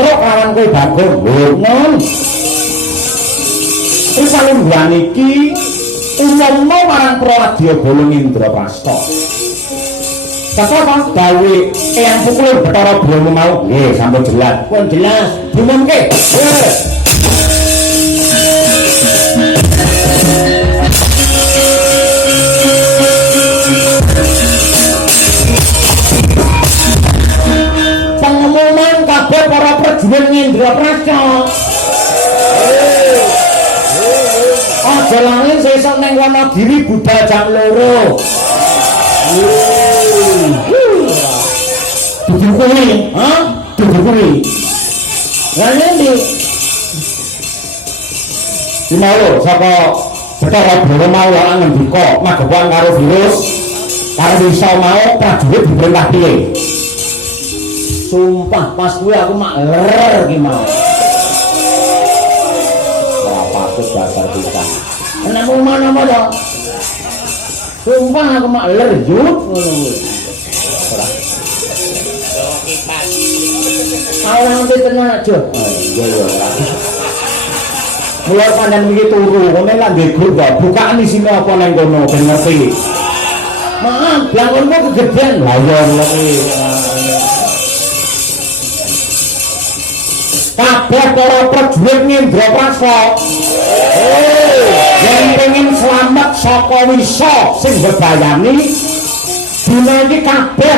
Citra kawan kowe Bagong. Ngono. Wis salungguhan iki umumna marang Prawadya Bolong Indraprasta. Saka gawe eyang pukul Bathara Brahma mau. Nggih, sampun jelas. Pun jelas. Diumumke. Pengumuman kabeh para prajurit Indraprasta. Aja langit sesuk ning Wonogiri budal jam 2. Tujuh kuwi, tujuh kuwi. Lah iki. Dimalo saka Bathara Brahma lan ngendika magepokan karo virus karo bisa mau prajurit diperintah piye. Sumpah pas kuwi aku mak ler ki mau. Ora patut dasar kita. Enak mana to? Sumpah aku mak ler juk ngono kuwi. Ora. Ora ngerti tenan aja. Iya ya. Mulai pandang iki turu, ngene lak ndek grup kok. Bukaan isine apa nang kono ben ngerti. Maaf, blangonmu kegedean. Lah ya ngono. Kabeh para prajurit Indraprasta. Yang pengen selamat saka wisa sing bebayani dina iki kabeh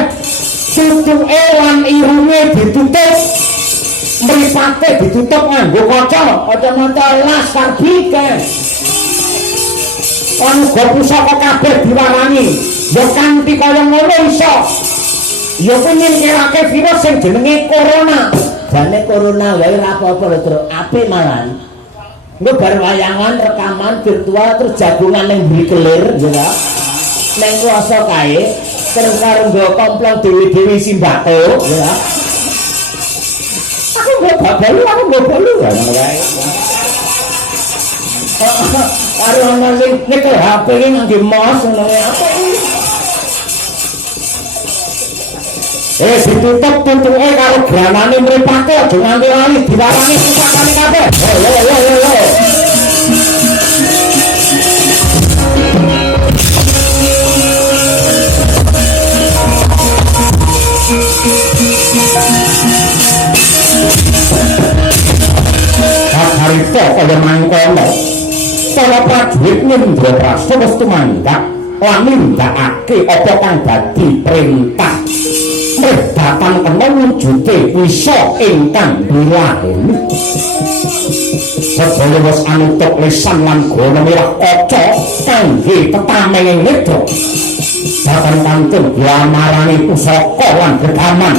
cucuke lan irunge ditutup, mripate ditutup nganggo kacamata las karbike. Lan uga pusaka kabeh diwarani ya kanthi kaya ngono iso. Ya pengen kerake virus sing jenenge corona. Jane corona wae ora apa-apa lho, Tru. Apik malan. Engko bar wayangan rekaman virtual terus jagungan ning mburi kelir, ya. Ning kuasa kae terus karo nggo komplong dewi-dewi Simbako, ya. Aku nggo babalu ya ngono kae. Karo ana sing nyekel HP iki ngangge mos ngono kae. Apa iki? Ditutup tuntuke karo granane mripate aja nganti lali diwarani pusakane kabeh. Yo. Harita kaya mangkono. Para prajurit Indraprasta wis tumandhak lan nindakake apa kang dadi perintah. Mredatan kena wujude wisa ingkang dilaheni. Sedaya wis anutuk lisan lan gana mirah kaca kangge tetameng nedra. Bahkan kantun diamarani pusaka lan gegaman.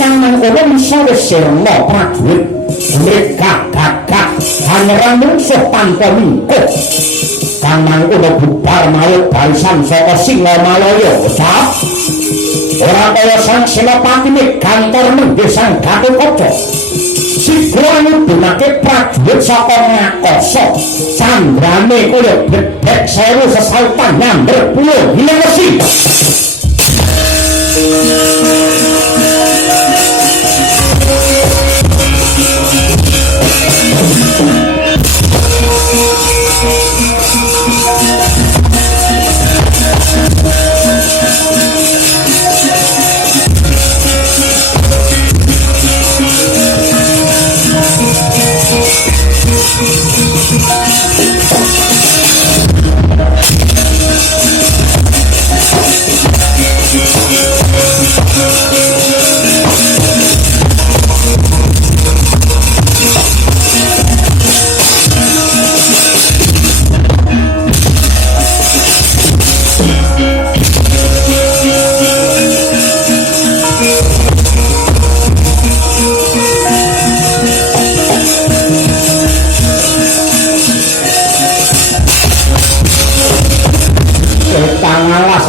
Kang mangkono wisa wis sirna prajurit gagak hanyerang musuh tanpa mingkuh. Kang mangkono bubar maut barisan saka Singamalaya. Ora kaya sang Senopati gantor mendhe sang Gatotkaca. Sigra ngudunake prajurit saka Ngakasa. Candrane kaya bedhek 1000 sesautan nyamber pulo Hinawesi.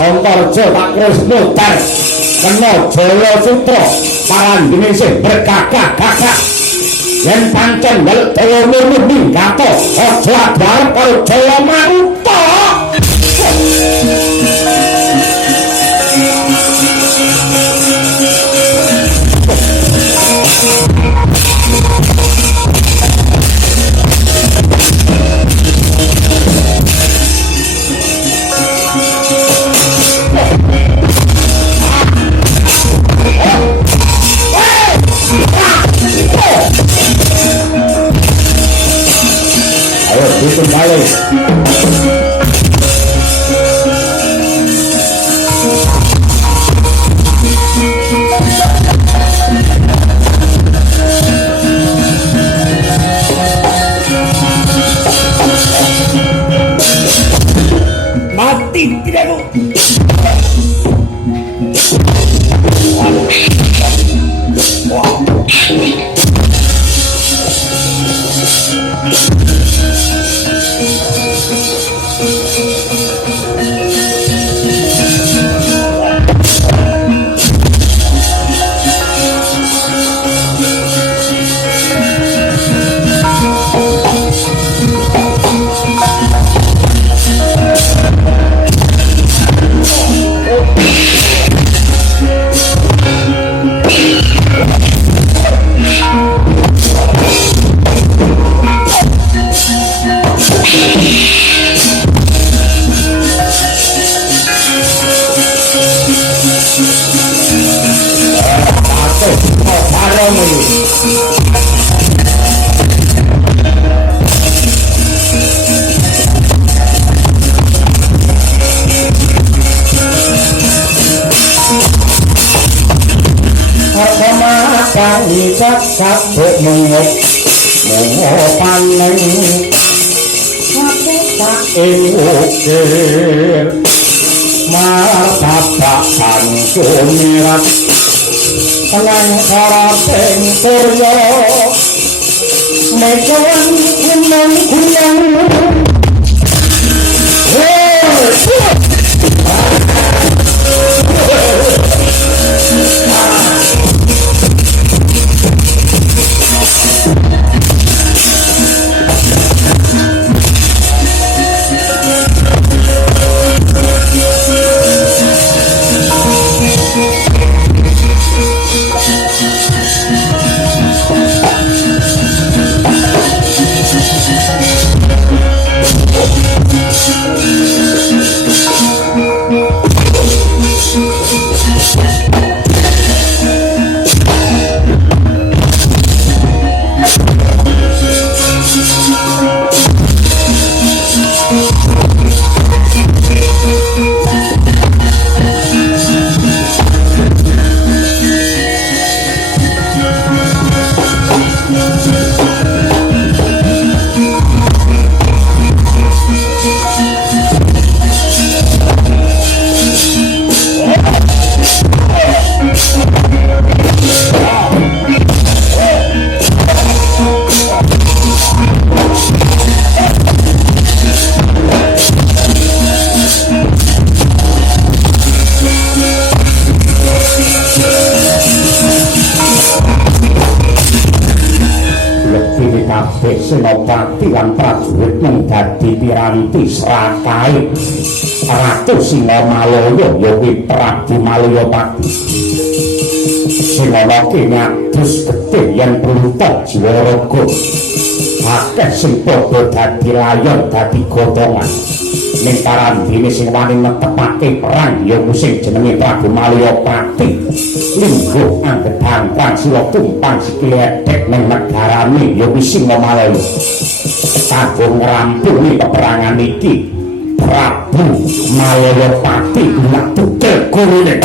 Antarja tak Kresna dar kena Jaya Sutra parandene sing bergagah-gagah yen pancen ndelok Dewa Murni ninggato aja barep karo Jaya Maruta. Mati tidak tuh. Kabeh mengok paling aku tak ukir martabakan sumirat tenang karapeng surya mekan kunang Senopati lan prajurit mung dadi piranti srakae Ratu Singamaloya ya kuwi Prabu Malayapati sing ana kene adus gedhe yen prunta Jiwaraga akeh sing padha dadi layon dadi godhongan ning parandene sing wani netepake perang ya sing jenenge Prabu Malayapati linggo anggedang pangsila tumpang sikledhek ning negarane ya wis Singamalaya kanggo ngrampungi peperangan iki Prabu Malayapati lan putra gurune